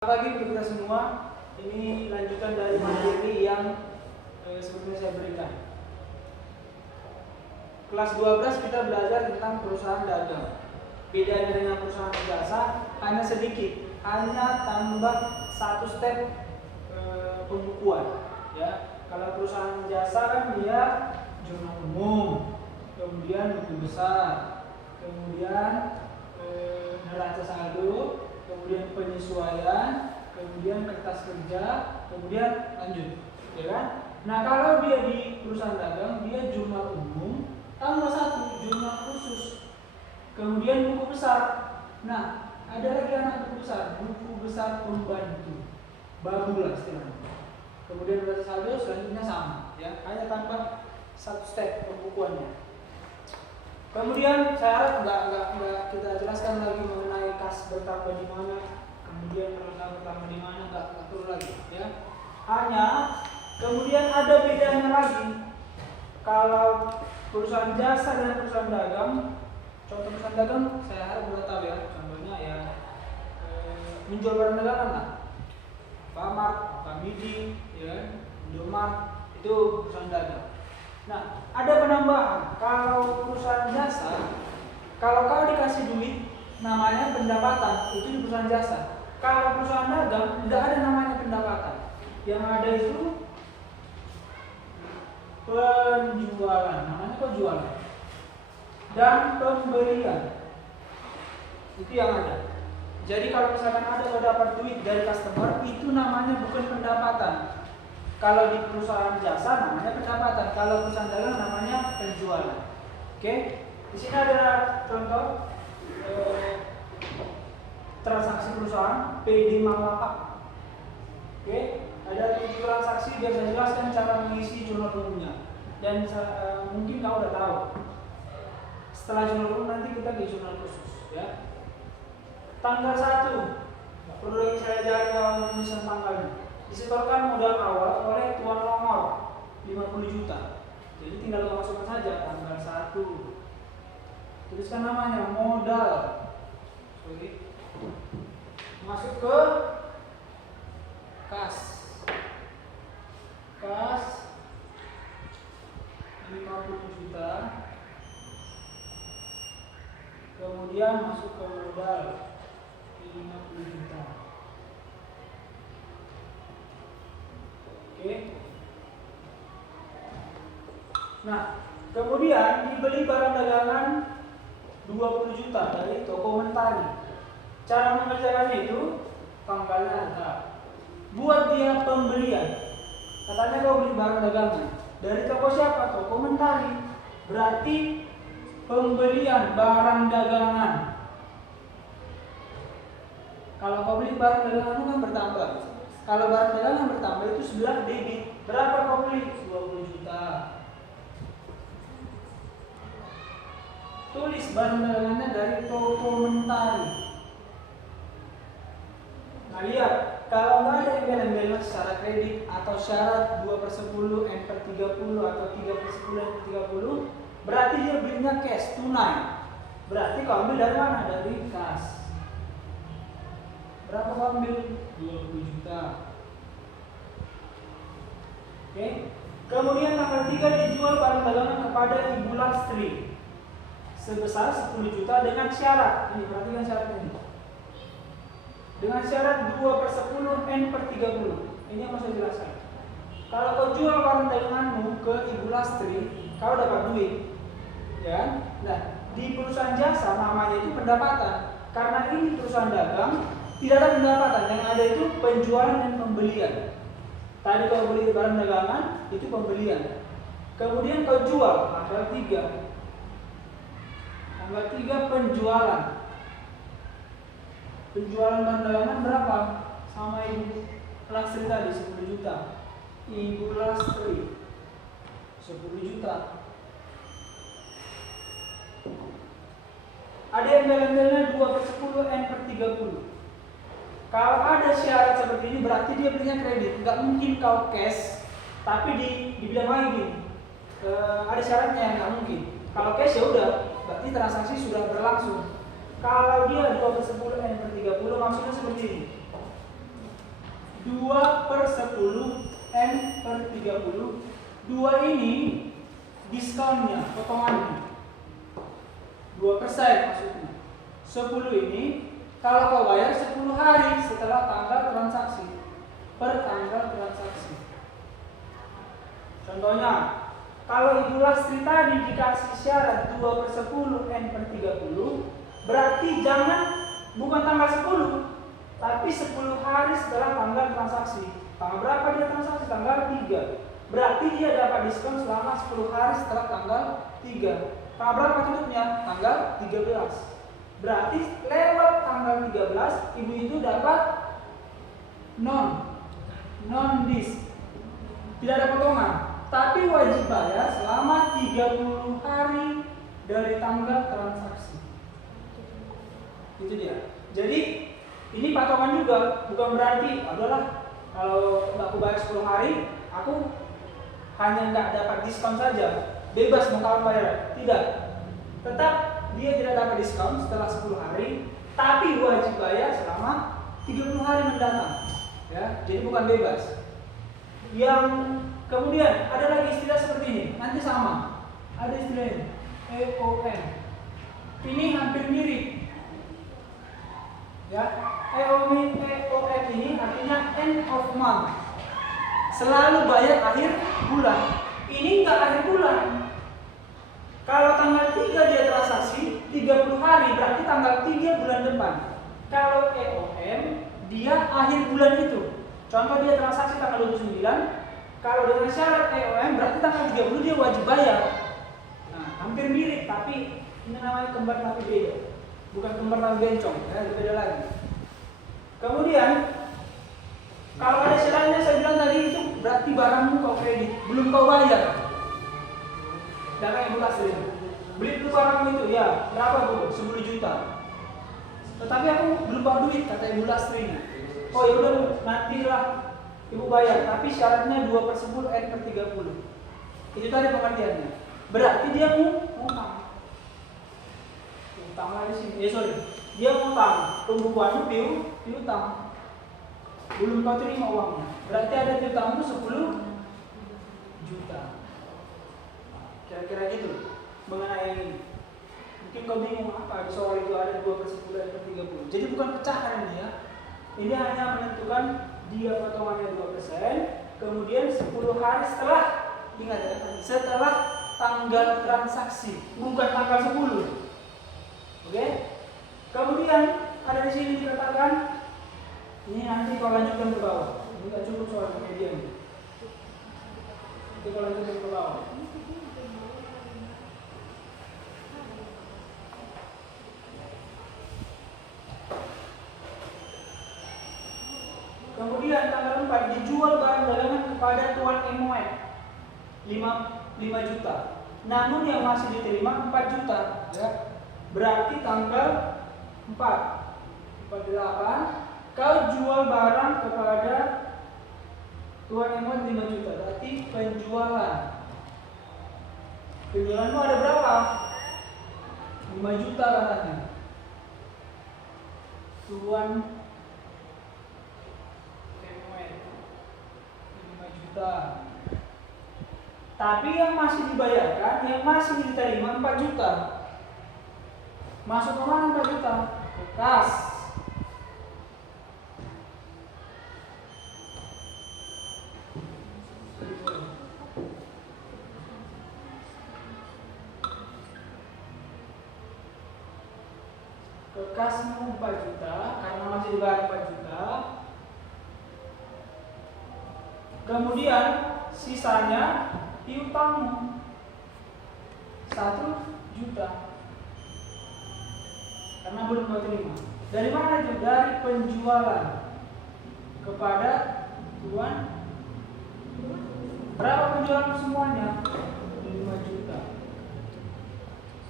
Selamat pagi untuk kita semua. Ini lanjutan dari materi yang sebelumnya saya berikan. Kelas 12 kita belajar tentang perusahaan dagang. Bedanya dengan perusahaan jasa hanya sedikit, hanya tambah satu step pembukuan. Ya, kalau perusahaan jasa kan dia jurnal umum, kemudian buku besar, kemudian neraca saldo, kemudian penyesuaian, kemudian kertas kerja, kemudian lanjut, ya kan? Nah, kalau dia di perusahaan dagang, dia jurnal umum, tambah satu jurnal khusus, kemudian buku besar. Nah, ada lagi anak buku besar pembantu, baru lah istilahnya. Kemudian neraca saldo selanjutnya sama, ya, hanya tambah satu step pembukuannya. Kemudian saya harap nggak kita jelaskan lagi mengenai kas bertambah di mana, kemudian perlengkapan bertambah di mana, nggak perlu lagi, ya. Hanya kemudian ada bedanya lagi. Kalau perusahaan jasa dan perusahaan dagang, contoh perusahaan dagang saya harap udah tahu ya. Contohnya ya menjual barang dagangan lah, Alfamart, Kamidi, ya, Indomaret, itu perusahaan dagang. Nah, ada penambahan. Kalau perusahaan jasa, kalau kau dikasih duit, namanya pendapatan, itu di perusahaan jasa. Kalau perusahaan dagang, tidak ada namanya pendapatan. Yang ada itu penjualan, namanya penjualan. Dan pembelian, itu yang ada. Jadi kalau misalkan ada kau dapat duit dari customer, itu namanya bukan pendapatan. Kalau di perusahaan jasa namanya pendapatan, kalau perusahaan dagang namanya penjualan. Oke, di sini ada contoh transaksi perusahaan PD Malapak. Oke, ada 7 transaksi, biar saya jelaskan cara mengisi jurnal umumnya. Dan mungkin kau udah tahu. Setelah jurnal umum nanti kita ke jurnal khusus, ya. Tanggal 1, perlu lagi saya ajarin kalau menuliskan tanggalnya. Disetorkan modal awal oleh tuan nomor 50 juta. Jadi tinggal masukkan saja tanggal 1. Tuliskan namanya modal. Masuk ke kas. Kas 50 juta. Kemudian masuk ke modal 50 juta. Oke. Nah, kemudian dibeli barang dagangan 20 juta dari toko Mentari. Cara mengerjakannya itu pangkalnya ada. Buat dia pembelian. Katanya kau beli barang dagangan dari toko siapa? Toko Mentari. Berarti pembelian barang dagangan. Kalau kau beli barang dagangan itu kan bertambah. Kalau barang dagangan bertambah itu sebelah debit. Berapa kau beli? 20 juta. Tulis barang dagangannya dari toko Mentari. Nah, lihat, kalau nggak ada embel-embel secara kredit atau syarat 2/10, N/30 atau 3/10, N/30, berarti dia belinya cash, tunai. Berarti kau ambil dari mana? Dari kas. Berapa kau ambil? 20 juta. Oke. Kemudian tanggal 3 dijual barang dagangan kepada Ibu Lastri sebesar 10 juta dengan syarat. Ini perhatikan syaratnya ini. Dengan syarat 2/10 N/30. Ini yang mau saya jelaskan. Kalau kau jual barang daganganmu ke Ibu Lastri, kau dapat duit. Ya. Nah, di perusahaan jasa namanya itu pendapatan. Karena ini perusahaan dagang, tidak ada pendapatan, yang ada itu penjualan dan pembelian. Tadi kau beli barang dagangan, itu pembelian. Kemudian kau jual, tanggal 3. Tanggal 3 penjualan. Penjualan barang dagangan berapa? Sama Ibu Lastri tadi 10 juta. Ibu Lastri 10 juta. Ada embel-embelnya 2/10 N/30. Kalau ada syarat seperti ini berarti dia belinya kredit. Nggak mungkin kau cash, tapi dibilang lagi gini, ada syaratnya, nggak mungkin. Kalau cash ya udah, berarti transaksi sudah berlangsung. Kalau dia 2/10 N/30 maksudnya seperti ini. 2/10 N per 30. 2 ini diskonnya, potongannya 2% maksudnya. 10 ini kalau kau bayar 10 hari setelah tanggal transaksi, per tanggal transaksi. Contohnya, kalau Ibu Lastri tadi dikasih syarat 2/10 N per 30, berarti bukan tanggal 10, tapi 10 hari setelah tanggal transaksi. Tanggal berapa dia transaksi? Tanggal 3. Berarti dia dapat diskon selama 10 hari setelah tanggal 3. Tanggal berapa tutupnya? Tanggal 13. Berarti lewat tanggal 13 ibu itu dapat non-disk. Tidak ada potongan, tapi wajib bayar selama 30 hari dari tanggal transaksi. Itu dia. Jadi ini patokan juga, bukan berarti adalah kalau aku bayar 10 hari, aku hanya nggak dapat diskon saja, bebas mau kapan bayar. Tidak, tetap dia tidak dapat diskon setelah 10 hari, tapi wajib bayar selama 30 hari mendatang. Ya, jadi bukan bebas. Yang kemudian ada lagi istilah seperti ini, nanti sama. Ada istilah ini, EOM. Ini hampir mirip. Ya, EOM ini artinya end of month. Selalu bayar akhir bulan. Ini enggak akhir bulan. Kalau tanggal 3 dia transaksi 30 hari, berarti tanggal 3 bulan depan. Kalau EOM dia akhir bulan itu. Contoh dia transaksi tanggal 29, kalau dengan syarat EOM berarti tanggal 30 dia wajib bayar. Nah, hampir mirip, tapi ini namanya kembar tapi beda. Bukan kembar tapi bencong, ya, beda lagi. Kemudian kalau ada syaratnya saya bilang tadi itu berarti barangmu kau kredit, belum kau bayar. Dan kayak bulas tadi. Beli dulu barang itu, ya berapa Bu? 10 juta. Tetapi aku belum bawa duit, kata Ibu Lastri. Oh ya udah nantilah Ibu bayar, tapi syaratnya 2/10 N per 30. Itu tadi pengertiannya. Berarti dia mau utang. Utang lagi sini. Dia mau utang. Pembukuannya piutang. Belum kau terima uangnya. Berarti ada piutangmu 10 juta. Kira-kira gitu mengenai ini. Mungkin kau bingung apa di soal itu ada 2/10 N per 30. Jadi bukan pecahan ini ya. Ini hanya menentukan dia potongannya 2%, kemudian 10 hari setelah, ingat ya, setelah tanggal transaksi, bukan tanggal 10. Oke? Kemudian ada di sini dikatakan, ini nanti kalau lanjutkan ke bawah. Ini tidak cukup soal kemudian. Itu kalau lanjutkan ke bawah. Kemudian tanggal 4 dijual barang dagangan kepada tuan MOE 5 juta. Namun yang masih diterima 4 juta, ya. Berarti tanggal 48 kau jual barang kepada tuan MOE 5 juta. Berarti penjualan. Penjualanmu ada berapa? 5 juta katanya. Tuan tapi yang masih dibayarkan, yang masih diterima 4 juta. Masuk ke mana 4 juta? Ke kas. Ke kasmu 4 juta karena masih dibayar 4 juta. Kemudian sisanya piutangmu 1 juta karena belum kau terima. Dari mana itu? Dari penjualan kepada tuan. Berapa penjualan semuanya? 5 juta.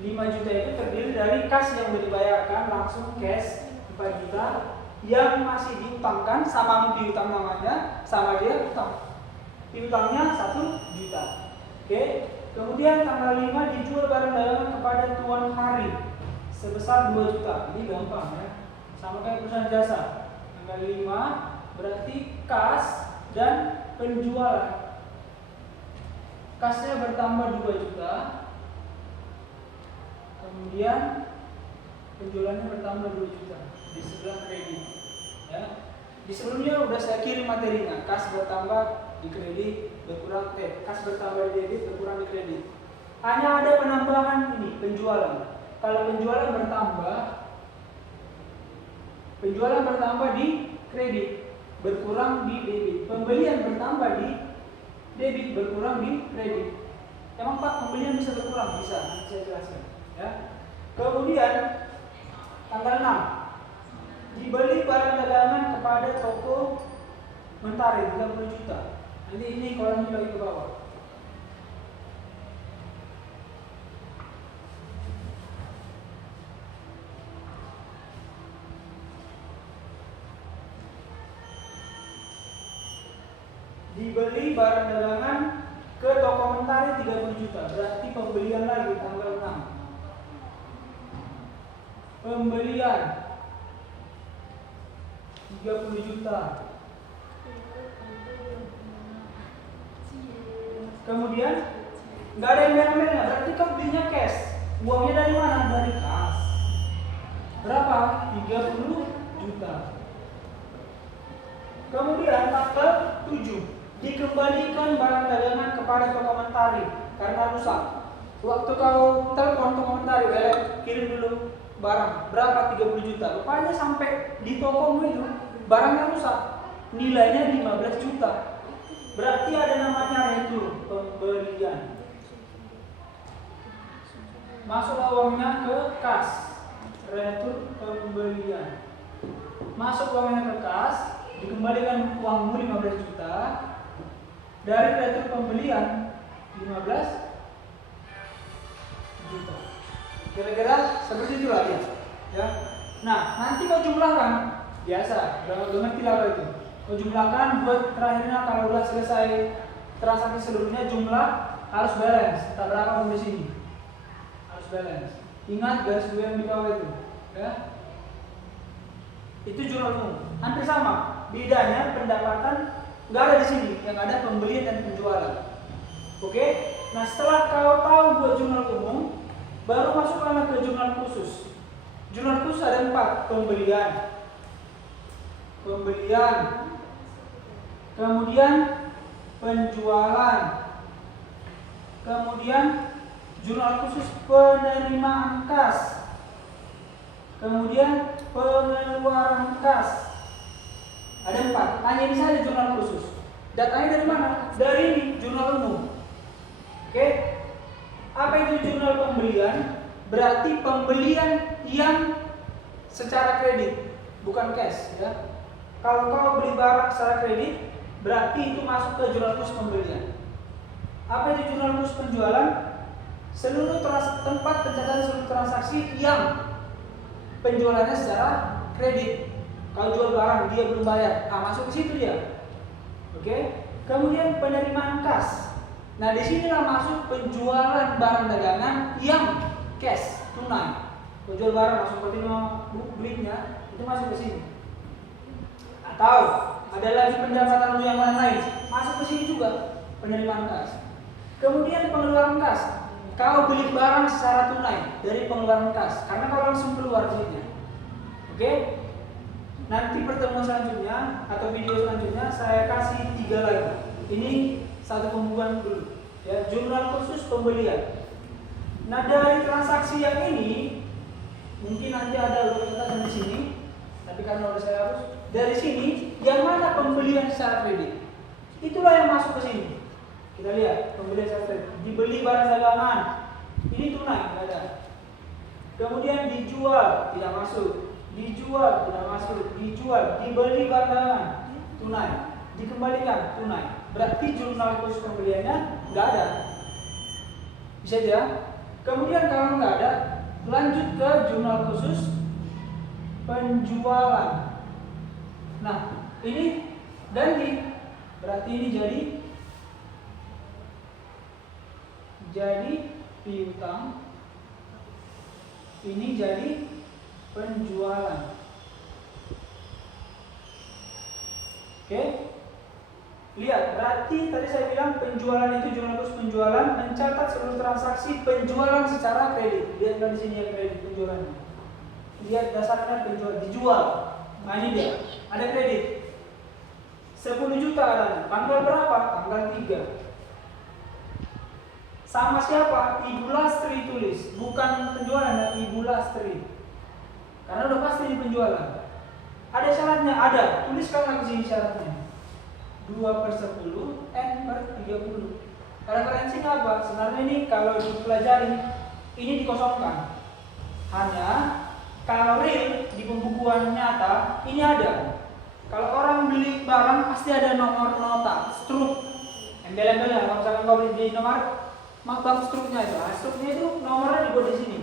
5 juta itu terdiri dari kas yang sudah dibayarkan langsung cash 4 juta, yang masih diutangkan sama piutang namanya, sama dia utang. Piutangnya 1 juta. Oke. Kemudian tanggal 5 dijual barang dagangan kepada tuan hari sebesar 2 juta. Ini gampang ya. Sama kayak perusahaan jasa. Tanggal 5 berarti kas dan penjualan. Kasnya bertambah 2 juta, kemudian penjualannya bertambah 2 juta di sebelah kredit. Ya. Di sebelumnya udah saya kirim materinya, kas bertambah di kredit berkurang, kas bertambah di debit berkurang di kredit. Hanya ada penambahan ini penjualan. Kalau penjualan bertambah di kredit, berkurang di debit. Pembelian bertambah di debit, berkurang di kredit. Emang Pak, pembelian bisa berkurang? Bisa, nanti saya jelaskan. Ya. Kemudian tanggal 6, dibeli barang dagangan kepada toko mentari 30 juta. Nanti ini kolomnya lagi ke bawah. Dibeli barang dagangan ke toko mentari 30 juta. Berarti pembelian lagi tanggal 6. Pembelian 30 juta. Kemudian nggak ada yang merah-merah, berarti kau belinya cash. Uangnya dari mana? Dari kas. Berapa? 30 juta. Kemudian tanggal 7, dikembalikan barang dagangan kepada toko mentari karena rusak. Waktu kau telepon toko mentari, kirim dulu barang berapa? 30 juta. Rupanya sampai di tokomu itu barangnya rusak, nilainya 15 juta. Berarti ada namanya yaitu pembelian. Masuk uangnya ke kas, retur pembelian. Masuk uangnya ke kas, dikembalikan uangmu 15 juta. Dari retur pembelian 15 juta. Kira-kira seperti itulah ya. Nah, nanti kau jumlahkan, biasa, udah ngerti lah itu. Kau jumlahkan buat terakhirnya kalau udah selesai transaksi seluruhnya, jumlah harus balance. Tak berapa pun di sini harus balance. Ingat garis dua yang di bawah itu, ya. Itu jurnal umum, hampir sama. Bedanya pendapatan nggak ada di sini, yang ada pembelian dan penjualan. Oke? Nah, setelah kau tahu buat jurnal umum, baru masuklah ke jurnal khusus. Jurnal khusus ada 4, pembelian, kemudian penjualan, kemudian jurnal khusus penerimaan kas, kemudian pengeluaran kas. Ada 4, hanya ini saja jurnal khusus. Datanya dari mana? Dari ini, jurnal umum. Oke? Apa itu jurnal pembelian? Berarti pembelian yang secara kredit, bukan cash, ya. Kalau kau beli barang secara kredit, berarti itu masuk ke jurnal khusus pembelian. Apa itu jurnal khusus penjualan? Seluruh tempat pencatatan seluruh transaksi yang penjualannya secara kredit. Kalau jual barang dia belum bayar, masuk ke situ dia. Oke? Kemudian penerimaan kas. Nah, disinilah masuk penjualan barang dagangan yang cash, tunai. Kalau jual barang langsung terima duitnya, itu masuk ke sini. Atau ada lagi pendapatanmu yang lain, masuk ke sini juga, penerimaan kas. Kemudian pengeluaran kas. Kau beli barang secara tunai dari pengeluaran kas, karena kau langsung keluar duitnya. Oke? Nanti pertemuan selanjutnya atau video selanjutnya saya kasih 3 lagi. Ini satu pembukuan dulu, ya, jurnal khusus pembelian. Nah, dari transaksi yang ini mungkin nanti ada catatan di sini, tapi karena udah saya hapus. Dari sini yang mana pembelian secara kredit, itulah yang masuk ke sini. Kita lihat pembelian secara kredit. Dibeli barang dagangan, ini tunai, tidak ada. Kemudian dijual, tidak masuk. Dijual, tidak masuk. Dijual, dibeli barang dagangan, tunai. Dikembalikan, tunai. Berarti jurnal khusus pembeliannya nggak ada. Bisa aja. Kemudian kalau nggak ada, lanjut ke jurnal khusus penjualan. Nah, ini ganti. Berarti ini jadi piutang. Ini jadi penjualan. Oke? Lihat, berarti tadi saya bilang penjualan itu jurnal khusus penjualan mencatat seluruh transaksi penjualan secara kredit. Lihat di sini ya kredit penjualannya. Lihat dasarnya penjual dijual. Nah ini dia, ada kredit 10 juta ada. Tanggal berapa? Tanggal 3. Sama siapa? Ibu Lastri tulis, bukan penjualan, Ibu Lastri. Karena udah pasti di penjualan. Ada syaratnya, ada. Tuliskanlah di sini syaratnya. 2/10 N/30. Referensinya apa? Sebenarnya ini kalau dipelajari ini dikosongkan. Hanya kalau real di pembukuan nyata ini ada. Kalau orang beli barang pasti ada nomor nota, struk, embel-embelnya. Kalau misalkan kau beli di nomor, bang struknya itu. Nah, struknya itu nomornya dibuat di sini.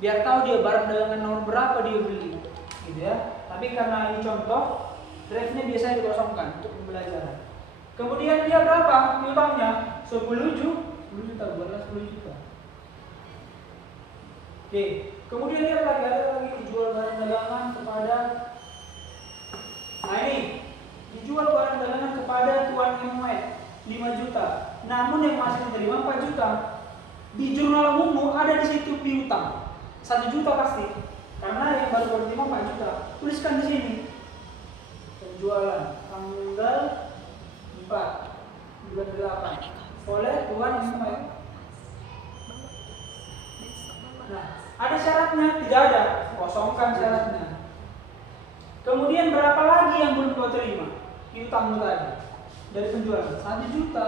Biar tahu dia barang dengan nomor berapa dia beli, gitu ya. Tapi karena ini contoh, drive-nya biasanya dikosongkan untuk pembelajaran. Kemudian dia berapa piutangnya? 10 juta, buatlah 10 juta. Oke, kemudian dia ada lagi dijual barang dagangan kepada. Nah ini, dijual barang dagangan kepada Tuan Muhammad 5 juta. Namun yang masih diterima 4 juta. Di jurnal umum ada di situ piutang 1 juta pasti. Karena yang baru diterima 4 juta. Tuliskan di sini. Penjualan tanggal 4 bulan 8 oleh Tuan Muhammad. Nah, ada syaratnya? Tidak ada. Kosongkan syaratnya. Kemudian berapa lagi yang belum kau terima? Piutangmu tadi dari penjualan 1 juta.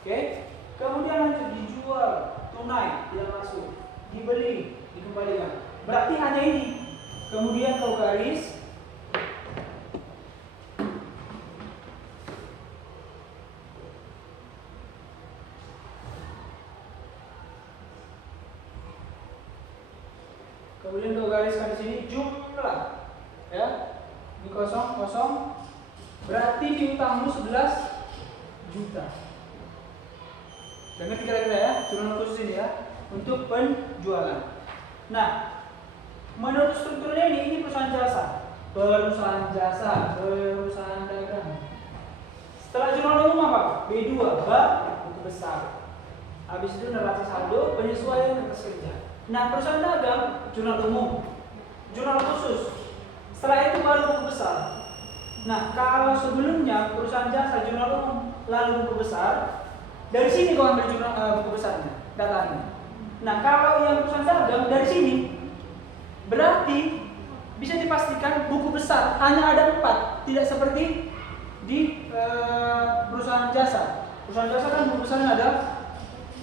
Oke. Kemudian lanjut dijual tunai, tidak masuk. Dibeli, dikembalikan. Berarti hanya ini. Kemudian kau garis gariskan di sini jumlah, ya. Ini kosong, berarti piutangmu 11 juta. Dengar kira-kira ya, jurnal khusus ini ya, untuk penjualan. Nah, menurut strukturnya ini perusahaan jasa, perusahaan dagang. Setelah jurnal umum apa? B2, buku besar. Habis itu neraca saldo, penyesuaian atas kerja. Nah, perusahaan dagang, jurnal umum, jurnal khusus. Setelah itu baru buku besar. Nah, kalau sebelumnya perusahaan jasa, jurnal umum, lalu buku besar, dari sini kau ambil jurnal buku besarnya, datanya. Nah, kalau yang perusahaan dagang dari sini, berarti bisa dipastikan buku besar hanya ada 4, tidak seperti di perusahaan jasa. Perusahaan jasa kan buku besarnya ada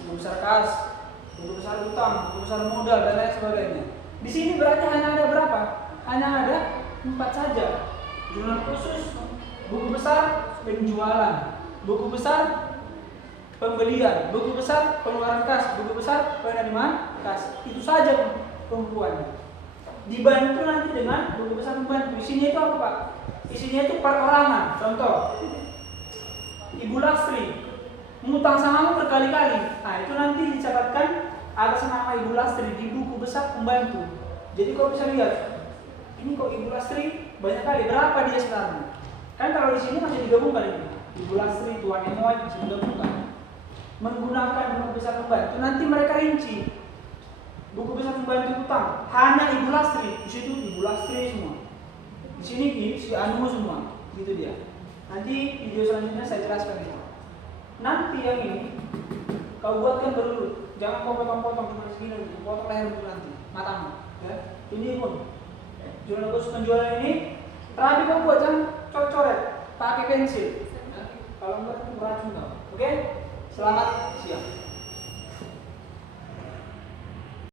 buku besar kas, buku besar utang, buku besar modal dan lain sebagainya. Di sini berarti hanya ada berapa? Hanya ada 4 saja. Jurnal khusus, buku besar penjualan, buku besar pembelian, buku besar pengeluaran kas, buku besar penerimaan kas. Itu saja pembukuannya. Dibantu nanti dengan buku besar pembantu. Isinya itu apa, Pak? Isinya itu perorangan. Contoh, Ibu Lastri mengutang samamu berkali-kali. Nah, itu nanti dicatatkan atas nama Ibu Lastri di buku besar pembantu. Jadi kau bisa lihat, ini kok Ibu Lastri banyak kali, berapa dia sekarang? Kan kalau di sini masih digabungkan ini. Ibu Lastri, Tuan Emoy masih digabungkan. Menggunakan buku besar pembantu, nanti mereka rinci. Buku besar pembantu utang hanya Ibu Lastri, di situ Ibu Lastri semua. Di sini si Anu semua, gitu dia. Nanti video selanjutnya saya jelaskan itu. Nanti yang ini kau buatkan berurut, jangan kau potong-potong cuma segini, potong leher dulu nanti, matamu. Ya, ini pun jurnal khusus penjualan ini terapi kau buat, jangan coret-coret, pakai pensil. Ya. Kalau enggak itu beracun kau. Oke, selamat siang.